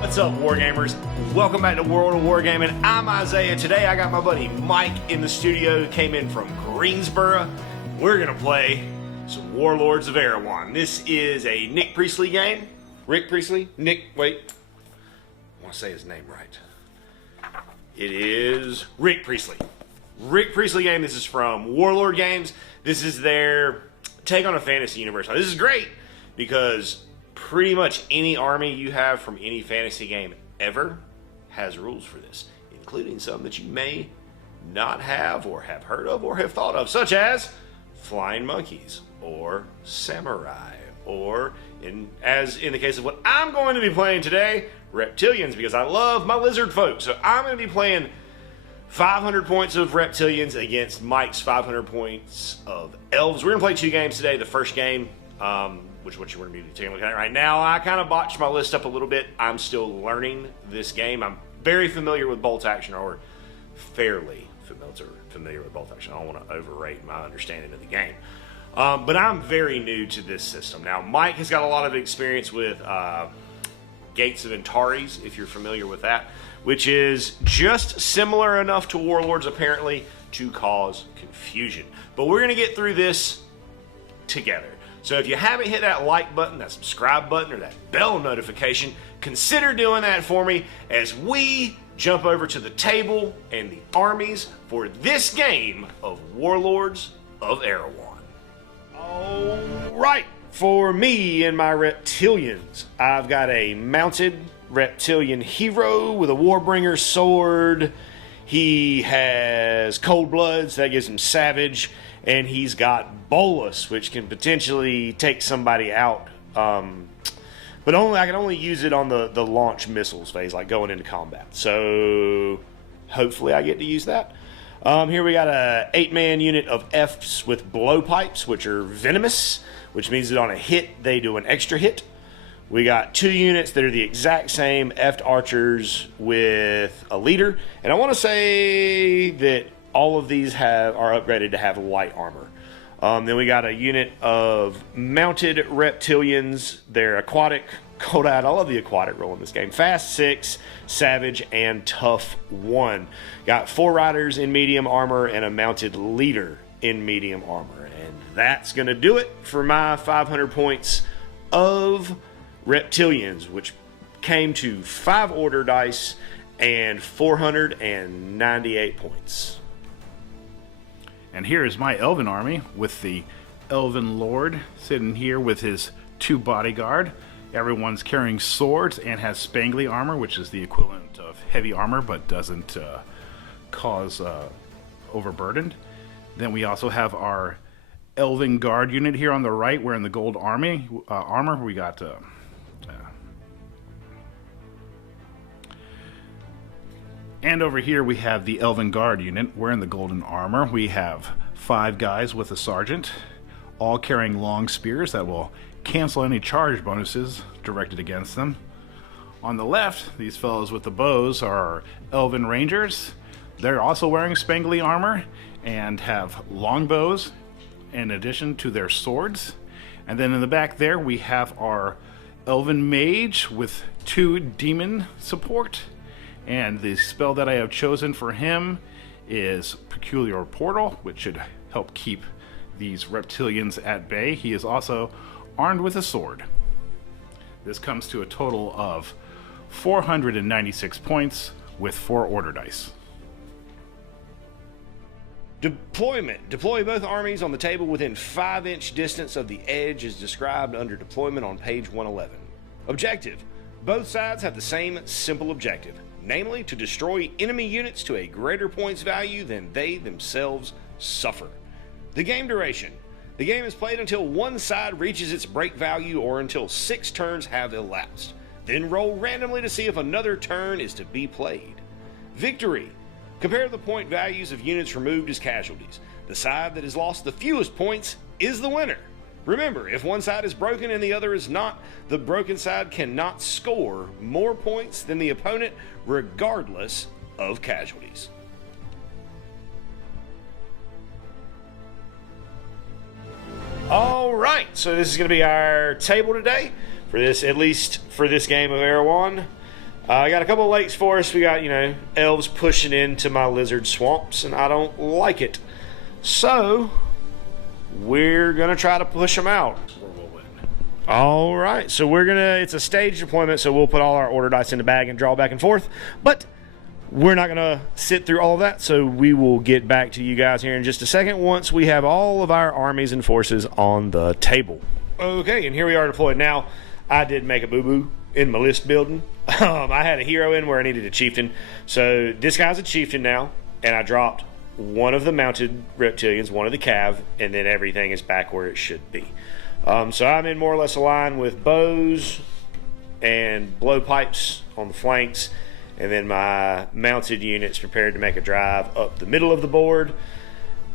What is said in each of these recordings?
What's up, Wargamers? Welcome back to World of Wargaming. I'm Isaiah. Today I got my buddy Mike in the studio who came in from Greensboro. We're going to play some Warlords of Erehwon. This is a Nick Priestley game. Rick Priestley? Nick, wait. I want to say his name right. It is Rick Priestley. Rick Priestley game. This is from Warlord Games. This is their take on a fantasy universe. Now, this is great because pretty much any army you have from any fantasy game ever has rules for this, including some that you may not have or have heard of or have thought of, such as flying monkeys or samurai, or as in the case of what I'm going to be playing today, reptilians, because I love my lizard folk. So I'm going to be playing 500 points of reptilians against Mike's 500 points of elves. We're going to play 2 games today. The first game, which is what you're going to be taking a look at right now. I kind of botched my list up a little bit. I'm still learning this game. I'm very familiar with bolt action, or fairly familiar with bolt action. I don't want to overrate my understanding of the game. But I'm very new to this system. Now, Mike has got a lot of experience with Gates of Antares, if you're familiar with that, which is just similar enough to Warlords, apparently, to cause confusion. But we're going to get through this together. So if you haven't hit that like button, that subscribe button, or that bell notification, consider doing that for me as we jump over to the table and the armies for this game of Warlords of Erehwon. All right, for me and my reptilians, I've got a mounted reptilian hero with a Warbringer sword. He has cold blood, so that gives him savage. And he's got bolus, which can potentially take somebody out. But I can only use it on the launch missiles phase, like going into combat. So hopefully I get to use that. Here we got a 8-man unit of Fs with blowpipes, which are venomous, which means that on a hit, they do an extra hit. We got 2 units that are the exact same Eft archers with a leader. And I want to say that all of these are upgraded to have light armor. Then we got a unit of mounted reptilians. They're aquatic, cold out. I love the aquatic role in this game. Fast 6, savage, and tough 1. Got 4 riders in medium armor and a mounted leader in medium armor. And that's going to do it for my 500 points of reptilians, which came to 5 order dice and 498 points. And here is my elven army with the elven lord sitting here with his 2 bodyguard. Everyone's carrying swords and has spangly armor, which is the equivalent of heavy armor but doesn't cause overburdened. Then we also have our elven guard unit here on the right wearing the gold armor. We got and over here we have the Elven Guard unit wearing the golden armor. We have 5 guys with a sergeant, all carrying long spears that will cancel any charge bonuses directed against them. On the left, these fellows with the bows are Elven Rangers. They're also wearing spangly armor and have long bows in addition to their swords. And then in the back there we have our Elven Mage with 2 demon support. And the spell that I have chosen for him is Peculiar Portal, which should help keep these reptilians at bay. He is also armed with a sword. This comes to a total of 496 points with 4 order dice. Deployment. Deploy both armies on the table within 5-inch distance of the edge as described under deployment on page 111. Objective. Both sides have the same simple objective, namely to destroy enemy units to a greater points value than they themselves suffer. The game duration. The game is played until one side reaches its break value or until 6 turns have elapsed. Then roll randomly to see if another turn is to be played. Victory. Compare the point values of units removed as casualties. The side that has lost the fewest points is the winner. Remember, if one side is broken and the other is not, the broken side cannot score more points than the opponent regardless of casualties. All right, so this is going to be our table today for this, at least for this game of Erehwon. I got a couple of lakes for us. We got, elves pushing into my lizard swamps, and I don't like it. So, we're going to try to push them out. All right, so it's a staged deployment, so we'll put all our order dice in the bag and draw back and forth. But we're not going to sit through all of that, so we will get back to you guys here in just a second once we have all of our armies and forces on the table. Okay, and here we are deployed. Now, I did make a boo-boo in my list building. I had a hero in where I needed a chieftain. So this guy's a chieftain now, and I dropped one of the mounted reptilians, one of the cav, and then everything is back where it should be. So I'm in more or less a line with bows and blowpipes on the flanks, and then my mounted units prepared to make a drive up the middle of the board.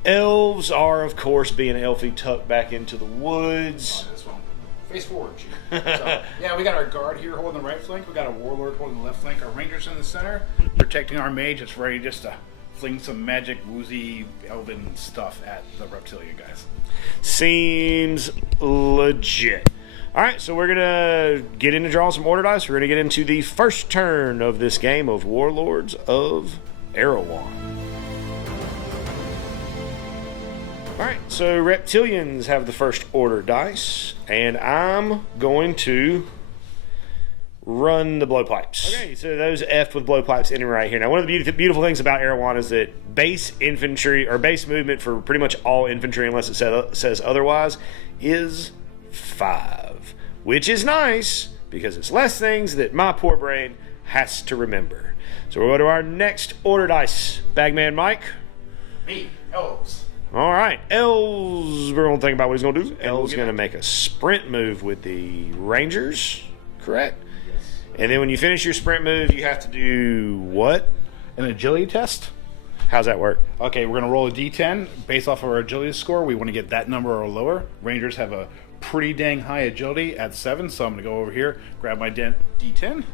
Elves are, of course, being elfy, tucked back into the woods. Oh, this one. Face forward. So, yeah, we got our guard here holding the right flank. We got a warlord holding the left flank. Our rangers in the center, protecting our mage. It's ready just to fling some magic, woozy, elven stuff at the reptilian guys. Seems legit. All right, so we're going to get into drawing some order dice. We're going to get into the first turn of this game of Warlords of Erehwon. All right, so Reptilians have the first order dice, and I'm going to run the blowpipes. Okay, so those F with blowpipes in right here. Now, one of the beautiful things about Erehwon is that base infantry, or base movement for pretty much all infantry, unless it says otherwise, is 5, which is nice because it's less things that my poor brain has to remember. So we'll go to our next order dice. Bagman Mike. Me, Elves. All right, Elves, we're going to think about what he's going to do. Elves going to make a sprint move with the Rangers, correct? Yes. And then when you finish your sprint move, you have to do what? An agility test. How's that work? Okay, we're going to roll a d10 based off of our agility score. We want to get that number or lower. Rangers have a pretty dang high agility at 7, so I'm going to go over here, grab my d10.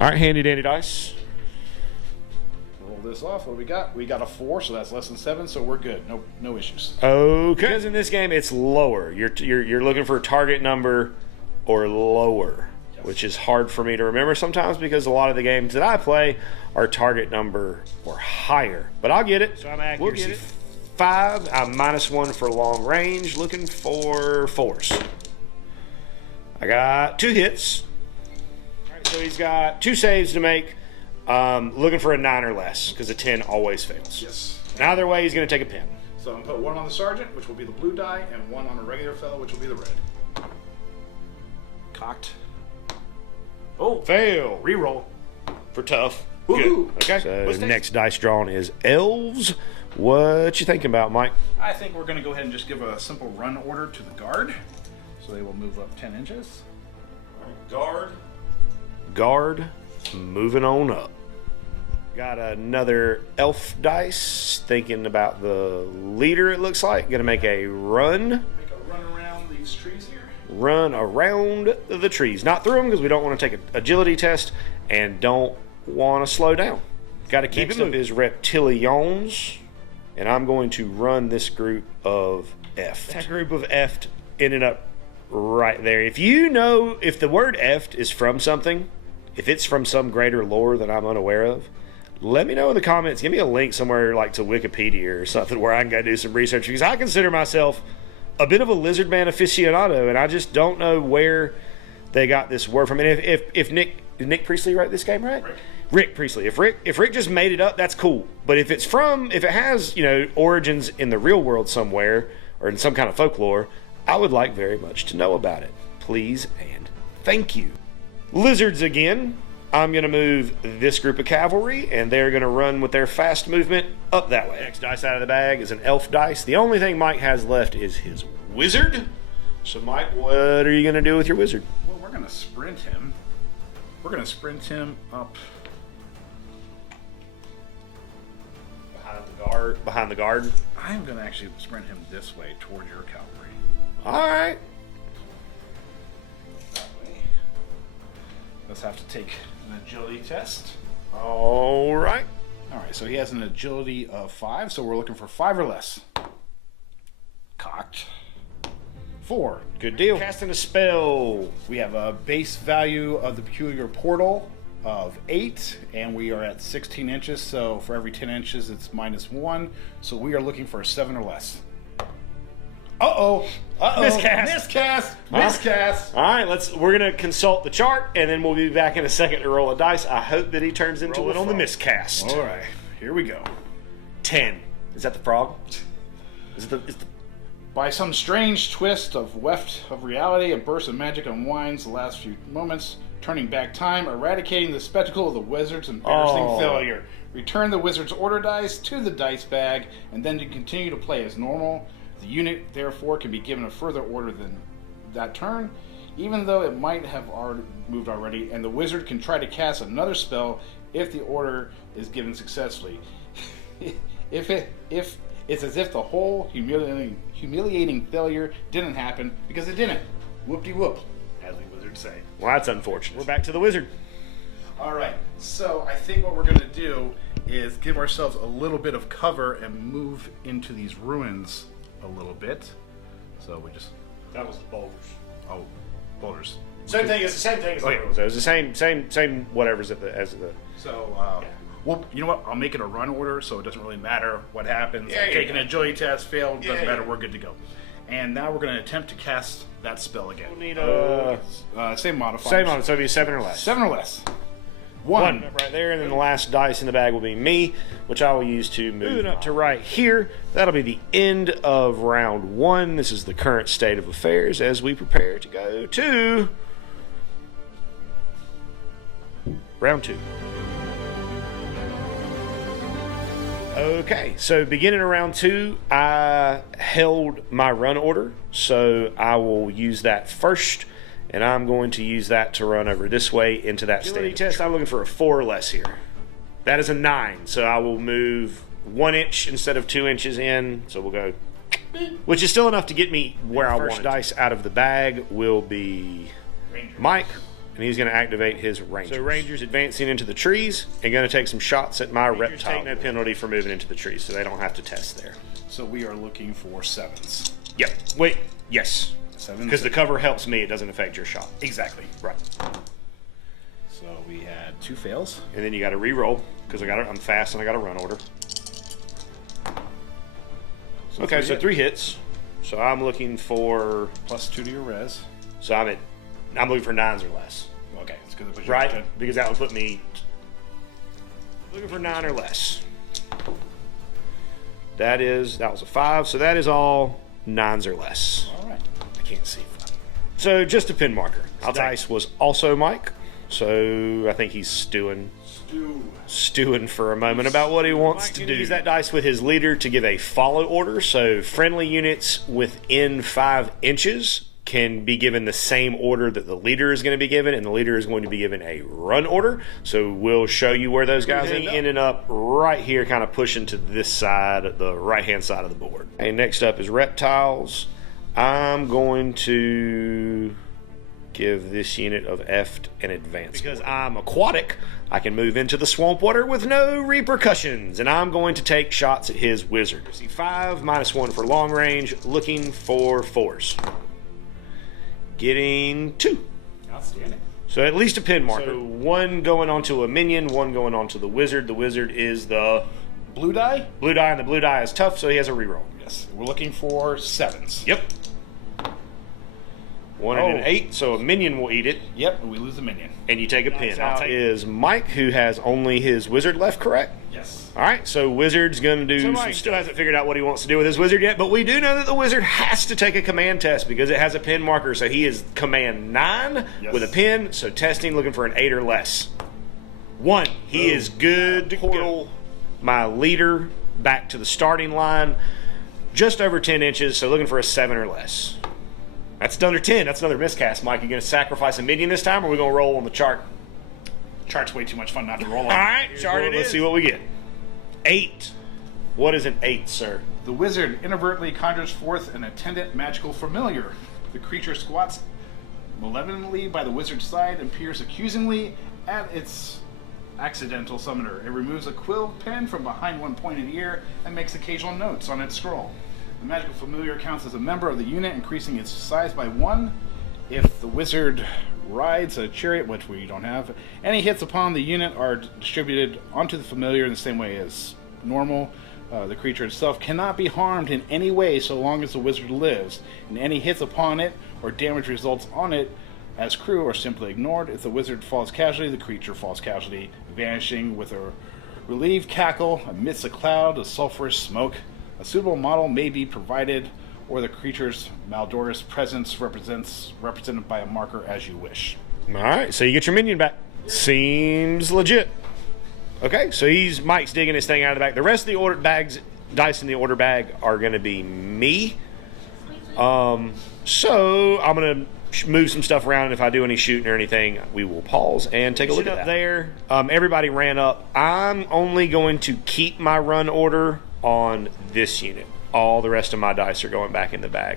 All right, handy dandy dice. Roll this off. What do we got? We got a 4, so that's less than 7, so we're good. No issues. Okay. Because in this game, it's lower. You're looking for a target number or lower, yes, which is hard for me to remember sometimes because a lot of the games that I play are target number or higher. But I'll get it. So I'm accuracy 5. I'm -1 for long range, looking for force. I got 2 hits. All right, so he's got 2 saves to make. Looking for a 9 or less, because a 10 always fails. Yes. And either way, he's going to take a pin. So I'm going to put 1 on the sergeant, which will be the blue die, and 1 on a regular fellow, which will be the red. Cocked. Oh, fail. Reroll. For tough. Woohoo. Good. Okay, so next dice drawn is Elves. What you thinking about, Mike? I think we're going to go ahead and just give a simple run order to the guard. So they will move up 10 inches. All right, guard. Moving on up. Got another elf dice. Thinking about the leader, it looks like. Gonna make a run. Make a run around these trees here. Run around the trees. Not through them because we don't want to take an agility test and don't want to slow down. Got to keep it moving. Next up is Reptilians. And I'm going to run this group of F. That group of F ended up right there. If you know, if the word F is from something, if it's from some greater lore that I'm unaware of, let me know in the comments. Give me a link somewhere like to Wikipedia or something where I can go do some research, because I consider myself a bit of a lizard man aficionado, and I just don't know where they got this word from. And if Nick Priestley write this game, right? Rick Priestley. If Rick just made it up, that's cool. But if it has, origins in the real world somewhere or in some kind of folklore, I would like very much to know about it. Please and thank you. Lizards again. I'm going to move this group of cavalry, and they're going to run with their fast movement up that way. Next dice out of the bag is an elf dice. The only thing Mike has left is his wizard. So, Mike, what are you going to do with your wizard? Well, we're going to sprint him. We're going to sprint him up. Behind the guard? I'm going to actually sprint him this way toward your cavalry. All right. That way. Let's have to take an agility test. All right. All right, so he has an agility of 5, so we're looking for 5 or less. Cocked. 4. Good deal. Casting a spell. We have a base value of the peculiar portal of 8, and we are at 16 inches, so for every 10 inches it's -1, so we are looking for a 7 or less. Uh-oh. Miscast. All right, we're gonna consult the chart, and then we'll be back in a second to roll a dice. I hope that he turns into it on the miscast. All right, here we go. 10. Is that the frog? Is the By some strange twist of weft of reality, a burst of magic unwinds the last few moments, turning back time, eradicating the spectacle of the wizard's embarrassing failure. Return the wizard's order dice to the dice bag, and then you continue to play as normal. The unit, therefore, can be given a further order than that turn, even though it might have moved already, and the wizard can try to cast another spell if the order is given successfully. If it's as if the whole humiliating failure didn't happen, because it didn't. Whoop-de-whoop, as the wizards say. Well, that's unfortunate. We're back to the wizard. All right, so I think what we're going to do is give ourselves a little bit of cover and move into these ruins a little bit. So we just... That was the boulders. Oh, boulders. Same thing. It's the same thing as the ruins. It was the same whatever's as the... So, well, you know what? I'll make it a run order, so it doesn't really matter what happens. Yeah, Taking an agility test, failed, doesn't matter. We're good to go. And now we're going to attempt to cast that spell again. We'll need same modifier. Same modifier, so it'll be 7 or less. 7 or less. 1. Right there, and then the last dice in the bag will be me, which I will use to move up to right here. That'll be the end of round 1. This is the current state of affairs as we prepare to go to round 2. Okay, so beginning of round 2, I held my run order, so I will use that first, and I'm going to use that to run over this way into that stage test. I'm looking for a 4 or less here. That is a 9, so I will move 1 inch instead of 2 inches in, so we'll go, which is still enough to get me where I want. First dice out of the bag will be Mike. And he's going to activate his Rangers. So Rangers advancing into the trees and going to take some shots at my Reptile. Take no penalty for moving into the trees, so they don't have to test there. So we are looking for 7s. Yep. Wait. Yes. 7s. Because the cover helps me. It doesn't affect your shot. Exactly. Right. So we had 2 fails. And then you got to re-roll because I'm fast and I got a run order. So okay, so 3 hits. So I'm looking for +2 to your res. So I'm looking for 9s or less. Okay, it's good to put you right, because that would put me looking for 9 or less. That was a 5, so that is all 9s or less. All right. I can't see. So just a pin marker. Our dice was also Mike, so I think he's stewing for a moment about what he wants to do. Use that dice with his leader to give a follow order, so friendly units within 5 inches can be given the same order that the leader is going to be given, and the leader is going to be given a run order. So we'll show you where those guys ended up right here, kind of pushing to this side, the right-hand side of the board. And next up is reptiles. I'm going to give this unit of Eft an advance. Because I'm aquatic, I can move into the swamp water with no repercussions, and I'm going to take shots at his wizard. See, 5, -1 for long range, looking for 4s. Getting 2. Outstanding. So at least a pin marker. So 1 going onto a minion, 1 going onto the wizard. The wizard is the blue die? Blue die, and the blue die is tough, so he has a reroll. Yes. We're looking for 7s. Yep. 1 and an 8, so a minion will eat it. Yep, and we lose the minion. And you take a pin. Is Mike, who has only his wizard left, correct? Yes. All right, so wizard's going to do some Mike still hasn't figured out what he wants to do with his wizard yet, but we do know that the wizard has to take a command test because it has a pin marker, so he is command 9 with a pin, so testing, looking for an 8 or less. 1. He is good to portal my leader back to the starting line, just over 10 inches, so looking for a 7 or less. That's under 10. That's another miscast, Mike. You going to sacrifice a minion this time, or are we going to roll on the chart? Chart's way too much fun not to roll on. All right, chart it is. Let's see what we get. 8. What is an 8, sir? The wizard inadvertently conjures forth an attendant magical familiar. The creature squats malevolently by the wizard's side and peers accusingly at its accidental summoner. It removes a quill pen from behind one pointed ear and makes occasional notes on its scroll. The magical familiar counts as a member of the unit, increasing its size by 1. If the wizard rides a chariot, which we don't have, any hits upon the unit are distributed onto the familiar in the same way as normal. The creature itself cannot be harmed in any way so long as the wizard lives, and any hits upon it or damage results on it as crew are simply ignored. If the wizard falls casualty, the creature falls casualty, vanishing with a relieved cackle amidst a cloud of sulfurous smoke. A suitable model may be provided, or the creature's Maldorous presence represented by a marker as you wish. Alright, so you get your minion back. Seems legit. Okay, so Mike's digging his thing out of the bag. The rest of the ordered dice in the order bag are going to be me. So I'm going to move some stuff around, and if I do any shooting or anything, we will pause and take a look at that. There, everybody ran up. I'm only going to keep my run order on this unit. All the rest of my dice are going back in the bag.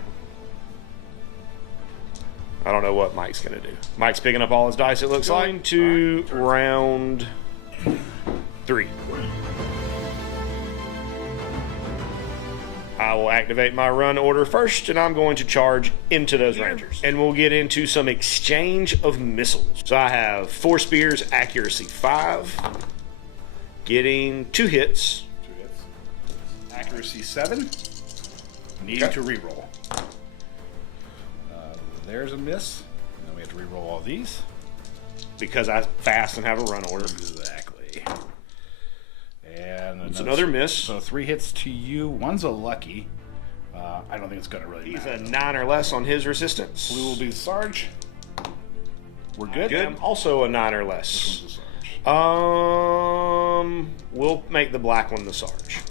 I don't know what Mike's going to do. Mike's picking up all his dice, it looks like. To round 3. I will activate my run order first, and I'm going to charge into those rangers. And we'll get into some exchange of missiles. So I have 4 spears, accuracy 5, getting 2 hits. 2 hits. Accuracy 7. Needing to reroll. There's a miss. And then we have to reroll all these. Because I fast and have a run order. Exactly. And it's another miss. So 3 hits to you. 1's a lucky. I don't think it's going to really matter. He's a 9 or less on his resistance. Blue will be the Sarge. We're good. Good. Also a 9 or less. Which one's the Sarge? We'll make the black one the Sarge.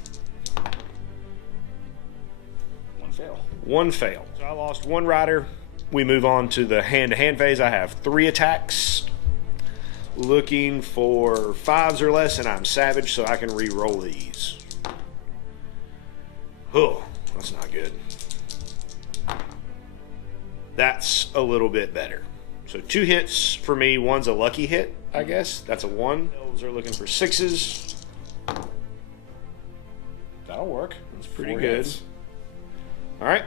1 fail. 1 fail. So I lost 1 rider. We move on to the hand-to-hand phase. I have 3 attacks. Looking for 5s or less, and I'm savage, so I can re-roll these. Oh, that's not good. That's a little bit better. So 2 hits for me. 1's a lucky hit, I guess. That's a 1. Elves are looking for 6s. That'll work. That's pretty good. Hits. All right.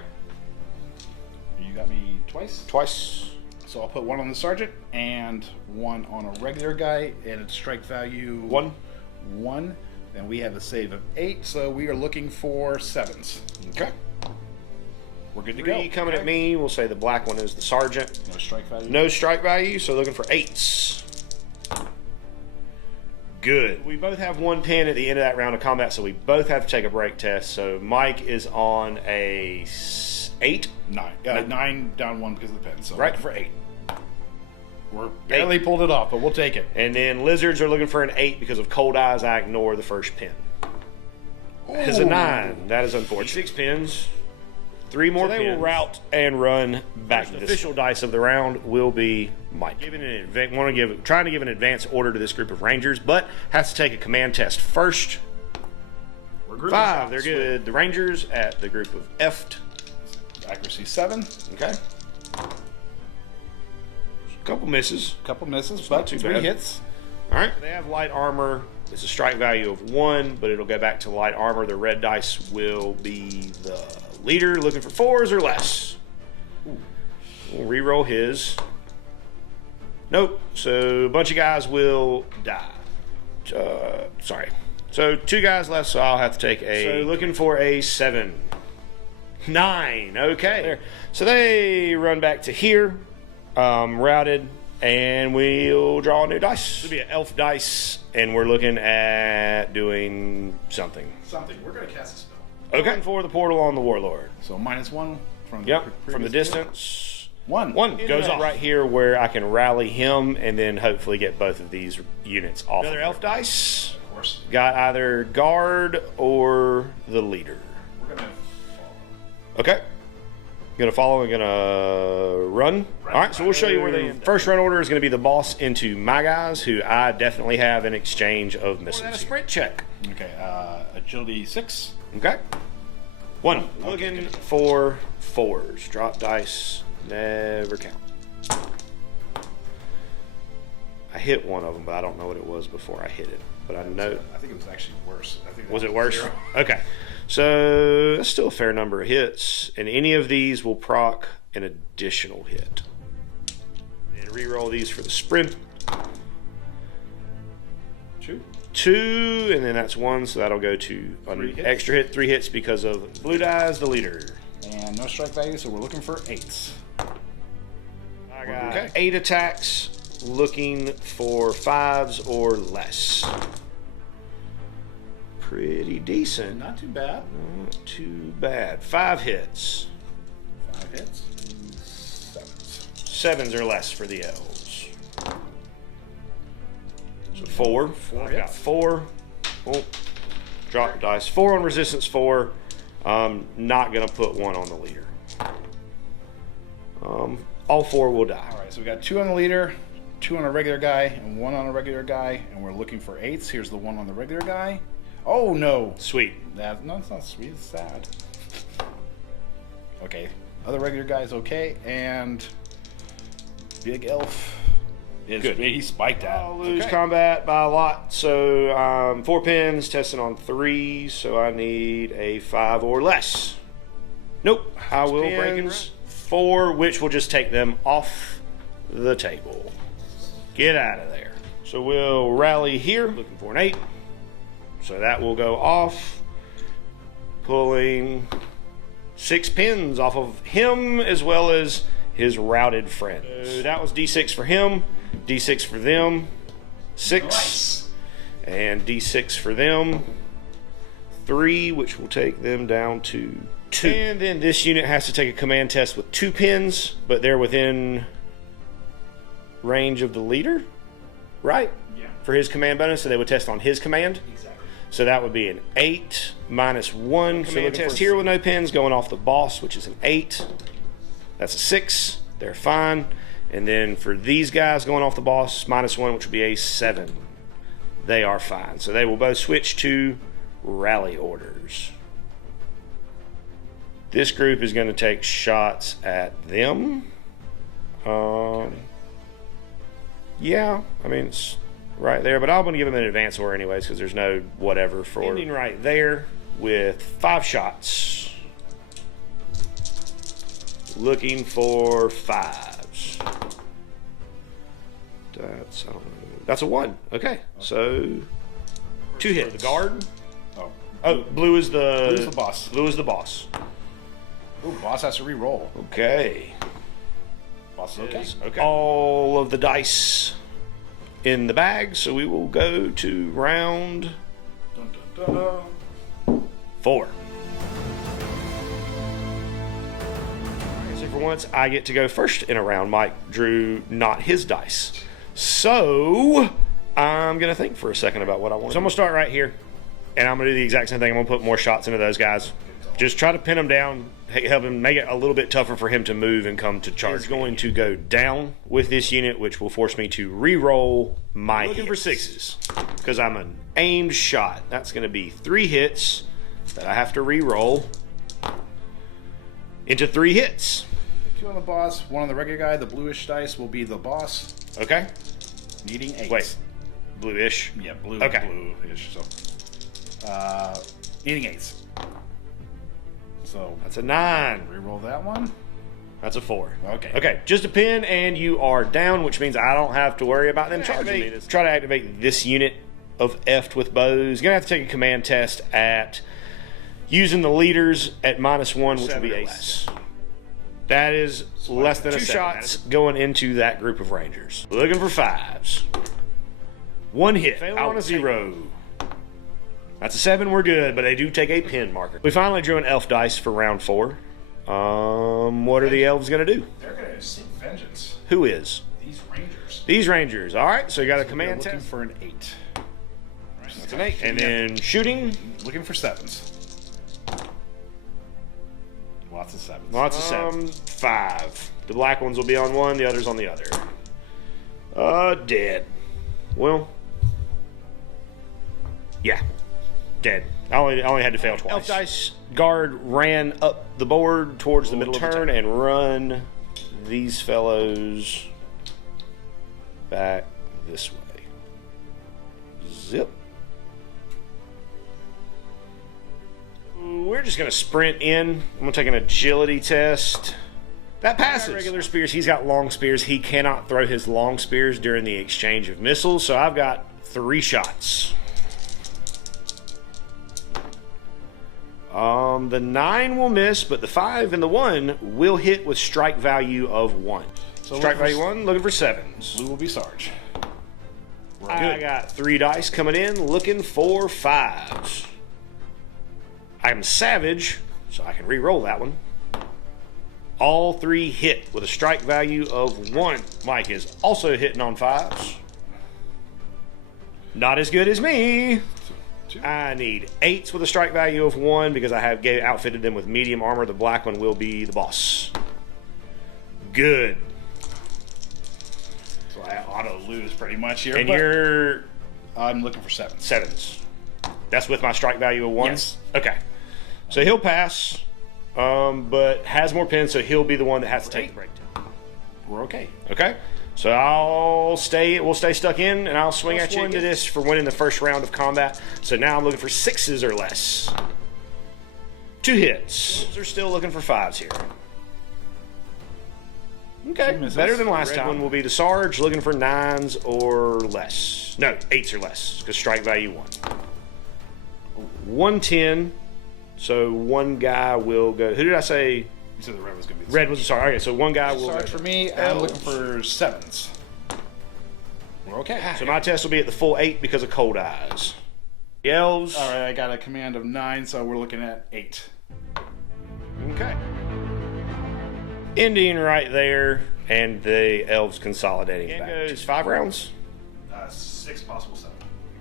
You got me twice? Twice. So I'll put 1 on the sergeant and 1 on a regular guy, and its strike value 1. 1. And we have a save of 8, so we are looking for 7s. Okay. We're good to go. 3 coming at me. We'll say the black one is the sergeant. No strike value. No strike value, so looking for 8s. Good. We both have 1 pin at the end of that round of combat, so we both have to take a break test. So Mike is on a 8. 9. 9 down 1 because of the pin. So right for 8. We're barely pulled it off, but we'll take it. And then lizards are looking for an 8 because of cold eyes. I ignore the first pin. That is a 9. That is unfortunate. 6 pins. 3 more pins. They will route and run back. The official dice of the round will be Mike. Trying to give an advance order to this group of rangers, but has to take a command test first. We're 5. They're good. The rangers at the group of F. Accuracy 7. Okay. Couple misses. But 3 hits. All right. They have light armor. It's a strike value of 1, but it'll go back to light armor. The red dice will be the leader, looking for 4s or less. Ooh. We'll re-roll his. Nope. So a bunch of guys will die. Sorry. So 2 guys left, so I'll have to take a... So looking for a 7. 9. Okay. So they run back to here. Routed, and we'll draw a new dice. This will be an elf dice, and we're looking at doing something. We're going to cast a spell. Okay. Looking for the portal on the Warlord. So -1 from from the distance. 1 goes off right here where I can rally him, and then hopefully get both of these units off. Another elf dice. Of course. Got either guard or the leader. We're going to follow. Okay. Gonna follow and gonna run. All right, so we'll show you where they end. First run order is gonna be the boss into my guys, who I definitely have an exchange of missiles. And a sprint check. Okay, agility 6. Okay. 1. Looking for 4s. Drop dice. Never count. I hit one of them, but I don't know what it was before I hit it. But I know. I think it was actually worse. Was it worse? Okay. So that's still a fair number of hits, and any of these will proc an additional hit. And reroll these for the sprint. 2, and then that's 1, so that'll go to an extra hit, 3 hits because of blue dies, the leader. And no strike value, so we're looking for 8s. I got 8 attacks, looking for 5s or less. Pretty decent. Not too bad. Not too bad. 5 hits. 5 hits. 7s. 7s or less for the elves. So 4. I got 4. Oh, drop dice. 4 on resistance 4. Not gonna put 1 on the leader. All 4 will die. All right, so we got 2 on the leader, 2 on a regular guy, and 1 on a regular guy, and we're looking for 8s. Here's the 1 on the regular guy. Oh no! Sweet. No, it's not sweet. It's sad. Okay, other regular guy is okay, and big elf is good. He spiked out. I'll lose combat by a lot, so 4 pins, testing on 3, so I need a 5 or less. Nope, I will break in 4, which will just take them off the table. Get out of there. So we'll rally here, looking for an 8. So that will go off, pulling 6 pins off of him as well as his routed friends. So that was D6 for him, D6 for them, 6, nice. And D6 for them, 3, which will take them down to 2. And then this unit has to take a command test with 2 pins, but they're within range of the leader, right? Yeah. For his command bonus, so they would test on his command. Exactly. So that would be an 8 minus 1 command test here with no pins, going off the boss, which is an 8. That's a 6. They're fine. And then for these guys going off the boss, minus 1, which would be a 7. They are fine. So they will both switch to rally orders. This group is going to take shots at them. Yeah, I mean, it's right there, but I'm going to give them an advance order anyways because there's no whatever for ending right there with 5 shots. Looking for 5s. That's a 1. Okay, so 2 hits. The guard. Oh, blue is the boss. Blue is the boss. Ooh, boss has to re-roll. Okay. Boss is okay. Okay. All of the dice in the bag, so we will go to round 4. So for once, I get to go first in a round. Mike drew not his dice. So I'm going to think for a second about what I want. So I'm going to start right here, and I'm going to do the exact same thing. I'm going to put more shots into those guys. Just try to pin him down, help him make it a little bit tougher for him to move and come to charge. He's going to go down with this unit, which will force me to re-roll my hits. Looking for 6s, because I'm an aimed shot. That's going to be 3 hits that I have to re-roll into 3 hits. 2 on the boss, 1 on the regular guy. The bluish dice will be the boss. Okay. Needing 8. Wait, bluish? Yeah, blue. Okay. Bluish. So, needing 8s. So that's a 9. Reroll that one. That's a 4. Okay. Okay, just a pin and you are down, which means I don't have to worry about them charging me. Try to activate this unit of F'd with bows. You're going to have to take a command test at using the leaders at -1, which will be a less. That is less than 2 shots going into that group of rangers. Looking for 5s. 1 hit. Fail on a 0. That's a 7, we're good, but they do take a pin marker. We finally drew an elf dice for round 4. What are the elves going to do? They're going to seek vengeance. Who is? These rangers. These rangers. All right, so you got a command looking test. for an 8. That's an 8. And then shooting. Looking for 7s. Lots of 7s. Lots of 7s. 5. The black ones will be on 1, the others on the other. Dead. Well, yeah. Dead. I only had to fail twice. Elf dice guard ran up the board towards the middle of the turn and run these fellows back this way. Zip. We're just gonna sprint in. I'm gonna take an agility test. That passes. Regular spears. He's got long spears. He cannot throw his long spears during the exchange of missiles. So I've got 3 shots. The 9 will miss, but the 5 and the 1 will hit with strike value of 1. So strike value 1, looking for 7s. Blue will be Sarge. I got 3 dice coming in, looking for 5s. I'm savage, so I can re-roll that one. All 3 hit with a strike value of 1. Mike is also hitting on 5s. Not as good as me. I need 8s with a strike value of 1 because I have outfitted them with medium armor. The black one will be the boss. Good. So I auto lose pretty much here. And I'm looking for 7s. 7s. That's with my strike value of 1? Yes. Okay. So he'll pass, but has more pins, so he'll be the one that has to take the break. We're okay. Okay. So we'll stay stuck in, and I'll swing at you into this for winning the first round of combat. So now I'm looking for 6s or less. 2 hits. They're still looking for 5s here. Okay, better than last time. One will be the Sarge, looking for 9s or less. No, 8s or less, because strike value 1. 110. So 1 guy will go. Who did I say? You said the red was going to be the Red was the Sarge. Okay, so 1 guy will Sarge go. for me. I'm looking for 7s. We're okay. So my test will be at the full 8 because of cold eyes. The Elves. All right, I got a command of 9, so we're looking at 8. Okay. Ending right there, and the Elves consolidating back. Goes 5 rounds. 6 possible 7.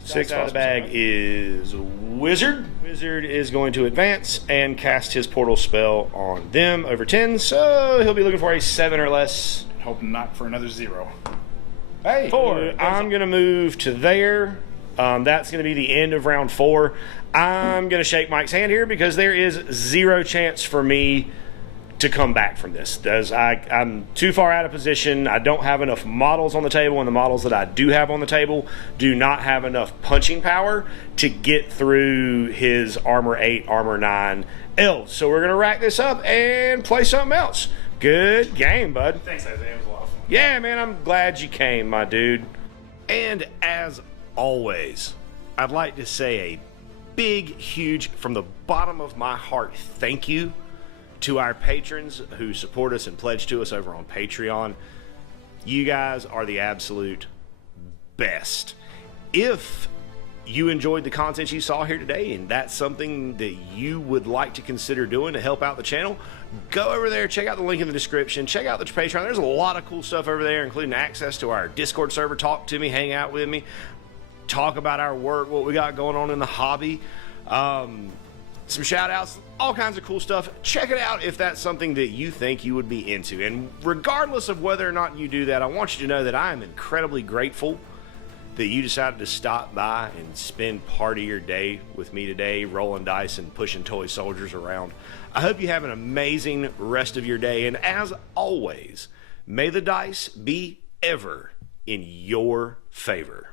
6 out of the bag is Wizard. Wizard is going to advance and cast his portal spell on them over 10, so he'll be looking for a 7 or less. Hope not for another 0. Hey! 4. I'm going to move to there. That's going to be the end of round 4. I'm going to shake Mike's hand here because there is 0 chance for me to come back from this. I'm too far out of position. I don't have enough models on the table, and the models that I do have on the table do not have enough punching power to get through his armor 8, armor 9 elves. So we're going to rack this up and play something else. Good game, bud. Thanks, Isaiah. It was a lot of fun. Yeah, man, I'm glad you came, my dude. And as always, I'd like to say a big, huge, from the bottom of my heart, thank you to our patrons who support us and pledge to us over on Patreon. You guys are the absolute best. If you enjoyed the content you saw here today and that's something that you would like to consider doing to help out the channel, go over there, check out the link in the description, check out the Patreon. There's a lot of cool stuff over there, including access to our Discord server. Talk to me, hang out with me, talk about our work, what we got going on in the hobby. Some shout outs, all kinds of cool stuff. Check it out if that's something that you think you would be into. And regardless of whether or not you do that, I want you to know that I am incredibly grateful that you decided to stop by and spend part of your day with me today, rolling dice and pushing toy soldiers around. I hope you have an amazing rest of your day. And as always, may the dice be ever in your favor.